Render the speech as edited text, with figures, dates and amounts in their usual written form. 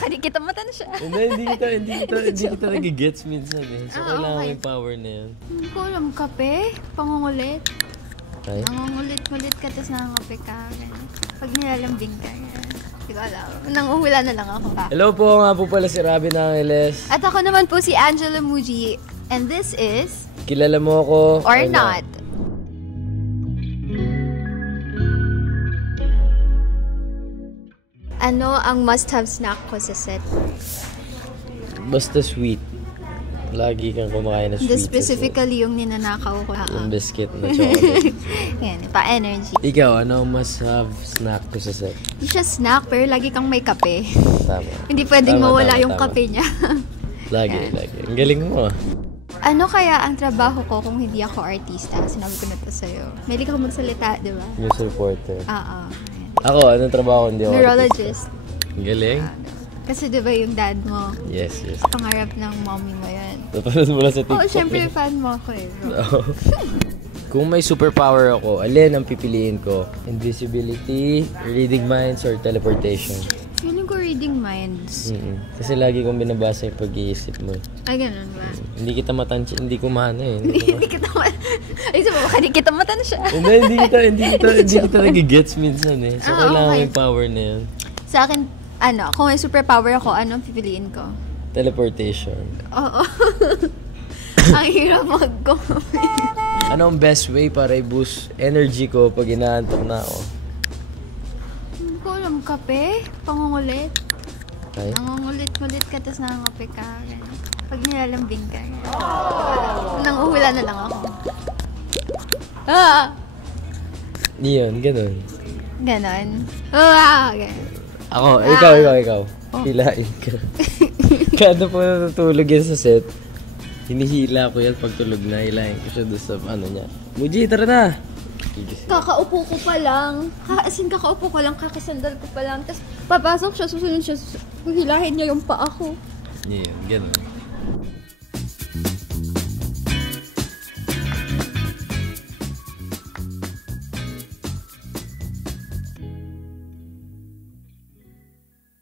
baka di kita matan siya. Hindi kita nag-gets minsan eh. So, kailangan yung power na yun. Hindi ko alam, kape? Pangungulit? Okay. Nangungulit-ngulit ka, tapos nangangape ka. Pag nilalambing ka, hindi ko alam. Nanguhula na lang ako. Hello po, nga po pala si Robin Angeles. At ako naman po si Angela Muji. And this is... Kilala mo ako or not. Ano ang must-have snack ko sa set? Basta sweet. Lagi kang kumakain na sweet. Specifically yung ninanakaw ko. Yung biscuit na chocolate. Yan, pa-energy. Ikaw, ano ang must-have snack ko sa set? Hindi siya snack, pero lagi kang may kape. Tama. Hindi pwedeng mawala yung kape niya. Lagi. Ang galing mo ah. Ano kaya ang trabaho ko kung hindi ako artista? Sinabi ko na to sa'yo. Mahilig ako magsalita, di ba? News reporter. Oo. Ako, anong trabaho hindi ako neurologist. Ang galing. Kasi di ba yung dad mo? Yes. Pangarap ng mommy mo yan. Napanood mo lang sa TikTok. Oo, syempre fan mo ako eh, bro. Kung may superpower ako, alin ang pipiliin ko? Invisibility, reading minds, or teleportation? Feeling ko reading minds. Kasi lagi kong binabasa yung pag-iisip mo. Ay, ganun ba? Hindi kita matansya, hindi ko maano eh. Hindi kita ay, sabi baka di kita matan siya. Hindi kita nag-gets minsan eh. So, kailangan yung power na yun. Sa akin, kung may superpower ako, ano ang pipiliin ko? Teleportation. Oo. Ang hirap mag-comment. Ano ang best way para i-boost energy ko pag inaantok na ako? Hindi ko alam, kape? Pangungulit? Okay. Nangungulit-ngulit ka, tapos nangangape ka. Pag nilalambing ka. Nanguhula na lang ako. Yun, ganun. Ganon? Okay. Ako, ikaw. Hilain ka. Kada po natutulog yan sa set, hinihila ko yan pag tulog na. Hilain ko siya doon sa ano niya. Muji, tara na! Kakaupo ko pa lang. Kakaupo ko lang, kakasandal ko pa lang. Tapos papasok siya, susunod siya. Hilahin niya yung paa ko. Yun, ganun.